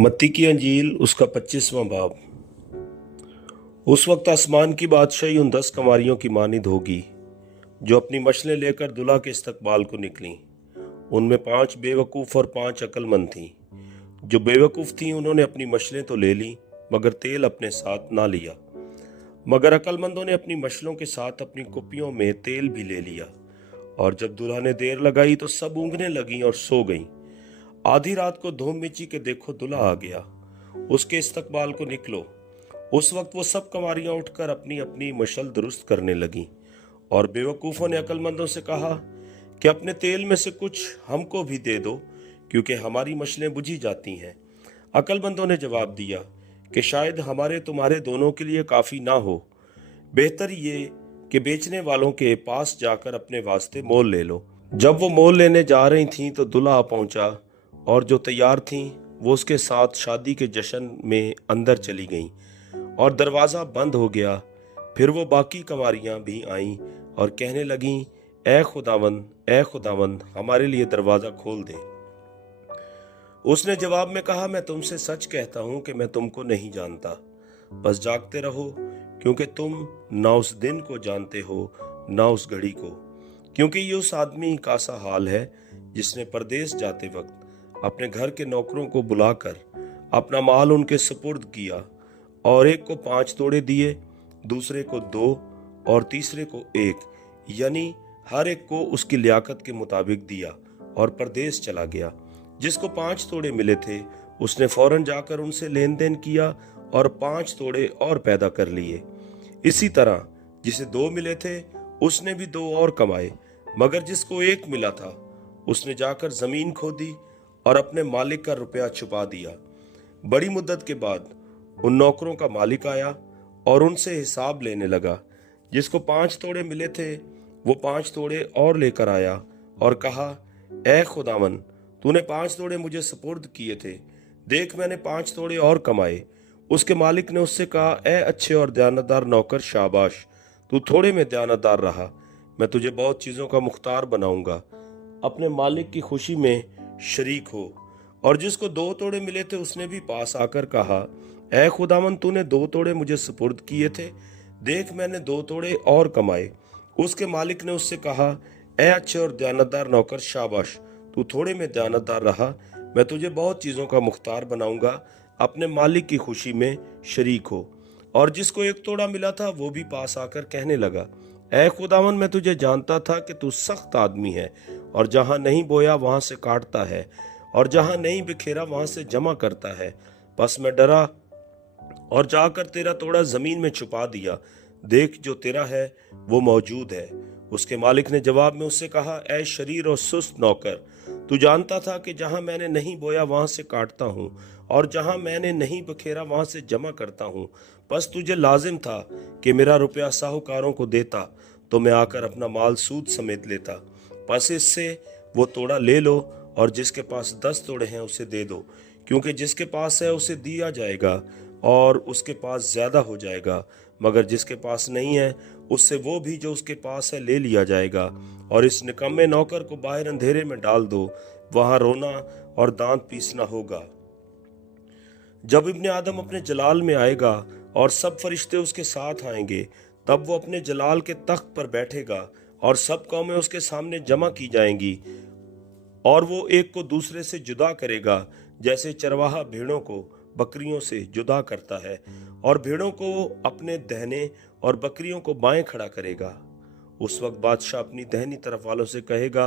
मत्ती की अंजील उसका 25वां बाब। उस वक्त आसमान की बादशाही उन 10 कंवारियों की मानिंद होगी जो अपनी मशलें लेकर दुल्हा के इस्तकबाल को निकलीं। उनमें 5 बेवकूफ़ और 5 अक्लमंद थीं। जो बेवकूफ़ थीं उन्होंने अपनी मशलें तो ले लीं मगर तेल अपने साथ ना लिया। मगर अक्लमंदों ने अपनी मशलों के साथ अपनी कुप्पियों में तेल भी ले लिया। और जब दुल्हा ने देर लगाई तो सब ऊँघने लगीं और सो गईं। आधी रात को धूम मिची के देखो दुल्हा आ गया, उसके इस्तकबाल को निकलो। उस वक्त वो सब कंवारियां उठकर अपनी अपनी मशल दुरुस्त करने लगीं। और बेवकूफ़ों ने अक्लमंदों से कहा कि अपने तेल में से कुछ हमको भी दे दो, क्योंकि हमारी मशलें बुझी जाती हैं। अक्लमंदों ने जवाब दिया कि शायद हमारे तुम्हारे दोनों के लिए काफ़ी ना हो। बेहतर ये कि बेचने वालों के पास जाकर अपने वास्ते मोल ले लो। जब वो मोल लेने जा रही थीं तो दुल्हा आ पहुंचा, और जो तैयार थीं वो उसके साथ शादी के जश्न में अंदर चली गईं और दरवाज़ा बंद हो गया। फिर वो बाकी कंवारियां भी आईं और कहने लगीं, ए खुदावंद, हमारे लिए दरवाज़ा खोल दे। उसने जवाब में कहा, मैं तुमसे सच कहता हूं कि मैं तुमको नहीं जानता। बस जागते रहो, क्योंकि तुम ना उस दिन को जानते हो ना उस घड़ी को। क्योंकि ये उस आदमी का सा हाल है जिसने परदेश जाते वक्त अपने घर के नौकरों को बुलाकर अपना माल उनके सुपुर्द किया, और एक को 5 तोड़े दिए, दूसरे को 2 और तीसरे को 1, यानी हर एक को उसकी लियाकत के मुताबिक दिया, और परदेश चला गया। जिसको 5 तोड़े मिले थे उसने फौरन जाकर उनसे लेन देन किया और 5 तोड़े और पैदा कर लिए। इसी तरह जिसे 2 मिले थे उसने भी 2 और कमाए। मगर जिसको 1 मिला था उसने जाकर जमीन खोदी और अपने मालिक का रुपया छुपा दिया। बड़ी मुद्दत के बाद उन नौकरों का मालिक आया और उनसे हिसाब लेने लगा। जिसको 5 तोड़े मिले थे वो 5 तोड़े और लेकर आया और कहा, ए खुदावन, तूने 5 तोड़े मुझे सुपुर्द किए थे, देख मैंने 5 तोड़े और कमाए। उसके मालिक ने उससे कहा, ए अच्छे और दयानतदार नौकर, शाबाश, तू थोड़े में दयानतदार रहा, मैं तुझे बहुत चीज़ों का मुख्तार बनाऊंगा, अपने मालिक की खुशी में शरीक हो। और जिसको 2 तोड़े मिले थे उसने भी पास आकर कहा, ए खुदावन, तूने 2 तोड़े मुझे सुपुर्द किए थे, देख मैंने 2 तोड़े और कमाए। उसके मालिक ने उससे कहा, ए अच्छे और दयानतदार नौकर, शाबाश, तू थोड़े में दयानतदार रहा, मैं तुझे बहुत चीज़ों का मुख्तार बनाऊंगा, अपने मालिक की खुशी में शरीक हो। और जिसको 1 तोड़ा मिला था वो भी पास आकर कहने लगा, ए खुदावन, मैं तुझे जानता था कि तू सख्त आदमी है, और जहाँ नहीं बोया वहाँ से काटता है, और जहाँ नहीं बिखेरा वहाँ से जमा करता है। बस मैं डरा और जाकर तेरा तोड़ा जमीन में छुपा दिया, देख जो तेरा है वो मौजूद है। उसके मालिक ने जवाब में उससे कहा, ऐ शरीर और सुस्त नौकर, तू जानता था कि जहां मैंने नहीं बोया वहां से काटता हूं, और जहां मैंने नहीं बखेरा वहां से जमा करता हूं। बस तुझे लाजिम था कि मेरा रुपया साहूकारों को देता, तो मैं आकर अपना माल सूद समेत लेता। बस इससे वो तोड़ा ले लो, और जिसके पास 10 तोड़े हैं उसे दे दो, क्योंकि जिसके पास है उसे दिया जाएगा और उसके पास ज्यादा हो जाएगा, मगर जिसके पास नहीं है उससे वो भी जो उसके पास है ले लिया जाएगा। और इस निकम्मे नौकर को बाहर अंधेरे में डाल दो, वहां रोना और दांत पीसना होगा। जब इब्ने आदम अपने जलाल में आएगा और सब फरिश्ते उसके साथ आएंगे, तब वो अपने जलाल के तख्त पर बैठेगा और सब कौमें उसके सामने जमा की जाएंगी, और वो एक को दूसरे से जुदा करेगा, जैसे चरवाहा भेड़ों को बकरियों से जुदा करता है, और भेड़ों को अपने दहने और बकरियों को बाएं खड़ा करेगा। उस वक्त बादशाह अपनी दहनी तरफ वालों से कहेगा,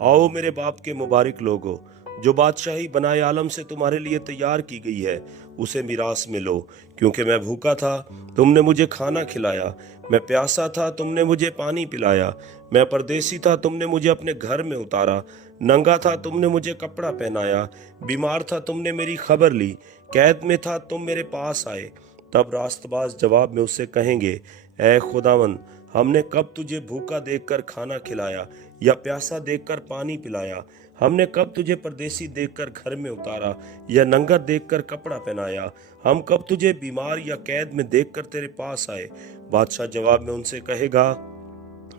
आओ मेरे बाप के मुबारक लोगो, जो बादशाही बनाए आलम से तुम्हारे लिए तैयार की गई है, उसे मिरास में लो। क्योंकि मैं भूखा था, तुमने मुझे खाना खिलाया, मैं प्यासा था, तुमने मुझे पानी पिलाया, मैं परदेसी था, तुमने मुझे अपने घर में उतारा, नंगा था, तुमने मुझे कपड़ा पहनाया, बीमार था, तुमने मेरी खबर ली, कैद में था, तुम मेरे पास आए। तब रास्तबाज जवाब में उससे कहेंगे, ऐ खुदावन, हमने कब तुझे भूखा देखकर खाना खिलाया या प्यासा देखकर पानी पिलाया? हमने कब तुझे परदेसी देखकर घर में उतारा या नंगा देखकर कपड़ा पहनाया? हम कब तुझे बीमार या कैद में देखकर तेरे पास आए? बादशाह जवाब में उनसे कहेगा,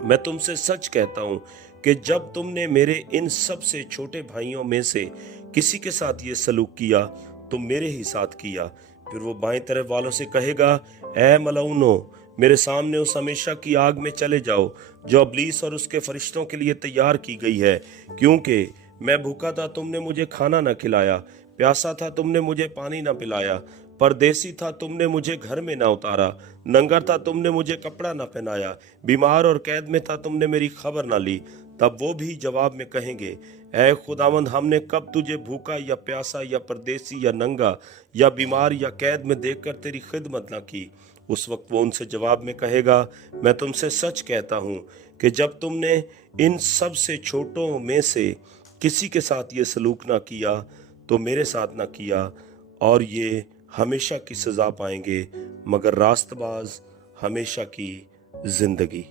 मैं तुमसे सच कहता हूं कि जब तुमने मेरे इन सब से छोटे भाइयों में से किसी के साथ ये सलूक किया तुम मेरे ही साथ किया। फिर वो बाएं तरफ वालों से कहेगा, ऐ मलऊनो, मेरे सामने उस हमेशा की आग में चले जाओ जो इब्लीस और उसके फरिश्तों के लिए तैयार की गई है। क्योंकि मैं भूखा था, तुमने मुझे खाना न खिलाया, प्यासा था, तुमने मुझे पानी न पिलाया, परदेसी था, तुमने मुझे घर में न उतारा, नंगा था, तुमने मुझे कपड़ा न पहनाया, बीमार और कैद में था, तुमने मेरी खबर न ली। तब वो भी जवाब में कहेंगे, ऐ खुदावंद, हमने कब तुझे भूखा या प्यासा या परदेसी या नंगा या बीमार या कैद में देखकर तेरी खिदमत न की। उस वक्त वो उनसे जवाब में कहेगा, मैं तुमसे सच कहता हूँ कि जब तुमने इन सब से छोटों में से किसी के साथ ये सलूक ना किया तो मेरे साथ ना किया। और ये हमेशा की सज़ा पाएंगे, मगर रास्तबाज हमेशा की ज़िंदगी।